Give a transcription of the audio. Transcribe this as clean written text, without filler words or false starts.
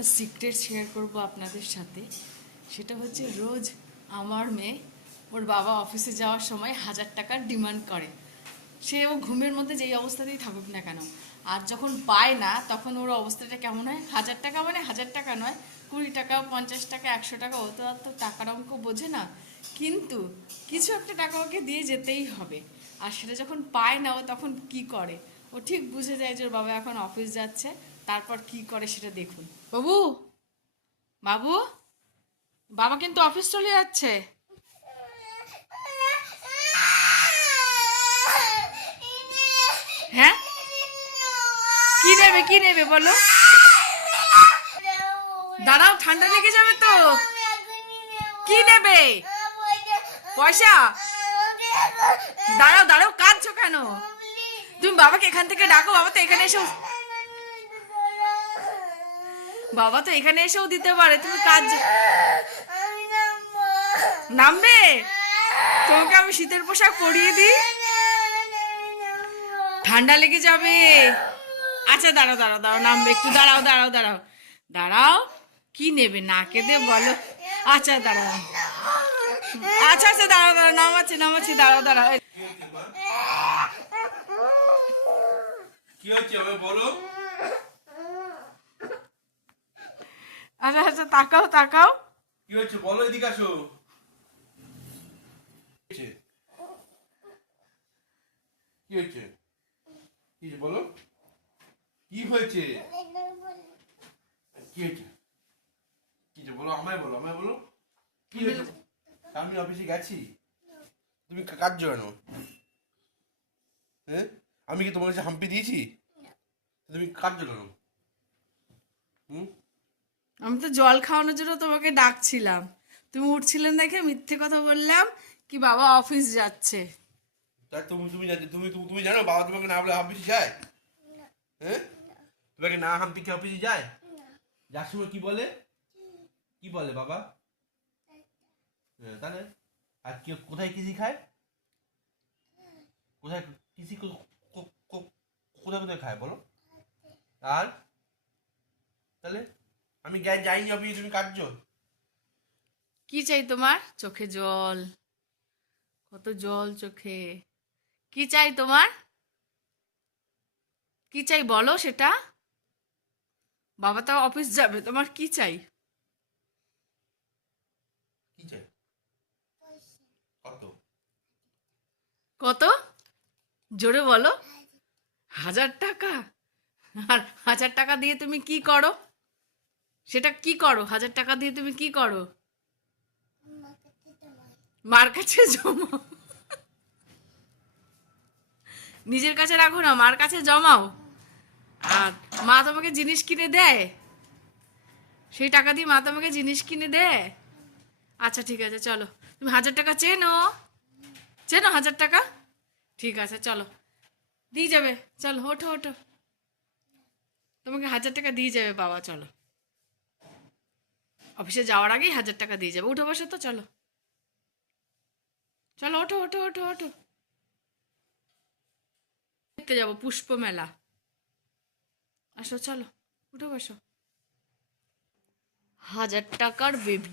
একটা secret share করব আপনাদের সাথে। সেটা হচ্ছে রোজ আমার মেয়ে ওর বাবা অফিসে যাওয়ার সময় 1000 টাকার ডিমান্ড করে। সে ও ঘুমের মধ্যে যেই অবস্থাতেই থাকুক না কেন, আর যখন পায় না তখন ওর অবস্থাটা কেমন হয়। 1000 টাকা মানে 1000 টাকা নয়, 20 টাকা, 50 টাকা, 100 টাকা, ও তো আর তো টাকার অঙ্ক বোঝে না, কিন্তু কিছু একটা টাকা ওকে দিয়ে যেতেই হবে। আর সেটা যখন পায় না ও তখন কি করে, ও ঠিক বুঝে যায় যে ওর বাবা এখন অফিস যাচ্ছে। তারপর কি করে সেটা দেখুন। বাবু, বাবু, বাবা কিন্তু অফিস চলে যাচ্ছে। হ্যাঁ, কি নেবে, কি নেবে বলো? দাঁড়াও, ঠান্ডা লেগে যাবে তো। কি নেবে? পয়সা? দাঁড়াও দাঁড়াও, কাঁদছো কেন? তুমি বাবাকে এখান থেকে ডাকো, বাবা তো এখানে এসেও, বাবা তো এখানে এসেও দিতে পারে, তুমি কাজ। নামবে? তোমাকে আমি শীতের পোশাক পরিয়ে দিই, ঠান্ডা লেগে যাবে। আচ্ছা দাঁড়াও দাঁড়াও দাঁড়াও, নামবে একটু, দাঁড়াও দাঁড়াও দাঁড়াও দাঁড়াও। কি নেবে না কেঁদে বলো। আচ্ছা দাঁড়াও, আচ্ছা আচ্ছা দাঁড়াও দাঁড়াও, নামাচ্ছি নামাচ্ছি, দাঁড়াও দাঁড়াও। কি হচ্ছে আমি বলো। আচ্ছা আচ্ছা, তাকাও তাকাও। কি হচ্ছে বলো, এদিকে আসো। কি হচ্ছে, কি হচ্ছে বলো, কি হয়েছে, কি হয়েছে, কি হয়েছে বলো, আমায় বলো, আমায় বলো কি হয়েছে। আমি অফিসে গেছি, তুমি কাজ কেন? হ্যাঁ, আমি কি তোমার কাছে হাম্পি দিয়েছি? তুমি কাজ কেন? হুম, আমি তো জল খাওয়ানোর জন্য তোমাকে ডাকছিলাম, তুমি উঠছিলেন দেখে মিথ্যে কথা বললাম কি বাবা অফিস যাচ্ছে। তাই তুমি তুমি তুমি তুমি জানো বাবা তোমাকে না বলে অফিসে যায়? হ্যাঁ, তোমাকে না হাম্পি কি অফিসে যায়? যার সময় কি বলে, কি বলে বাবা? হ্যাঁ, তাহলে আর কি কোথায় কৃষি খায়, কোথায় কৃষি কোথায় কোথায় খায় বলো? আর তাহলে আমি যাইনি অফিসে, তুমি কাটছো। কি চাই তোমার? চোখে জল, কত জল চোখে। কি চাই তোমার? কি চাই বলো সেটা। বাবা তো অফিস যাবে, তোমার কি চাই? কি চাই? কত? কত? জোরে বলো। 1000 টাকা? আর 1000 টাকা দিয়ে তুমি কি করো? সেটা কি করো? 1000 টাকা দিয়ে তুমি কি করো? মার কাছে জমাও? নিজের কাছে রাখো না, মার কাছে জমাও। আর মা তোমাকে জিনিস কিনে দেয়? সেই টাকা দিয়ে মা তোমাকে জিনিস কিনে দেয়? আচ্ছা ঠিক আছে, চলো। তুমি 1000 টাকা চেনো? চেনো 1000 টাকা? ঠিক আছে চলো, দিয়ে যাবে। চলো ওঠো ওঠো, তোমাকে 1000 টাকা দিয়ে যাবে বাবা, চলো। অফিসে যাওয়ার আগেই 1000 টাকা দিয়ে যাবে। উঠো বসো তো, চলো চলো, ওঠো ওঠো ওঠো ওঠো। দেখতে যাবো পুষ্প মেলা, আসো চলো, উঠো বসো। 1000 টাকার বেবি।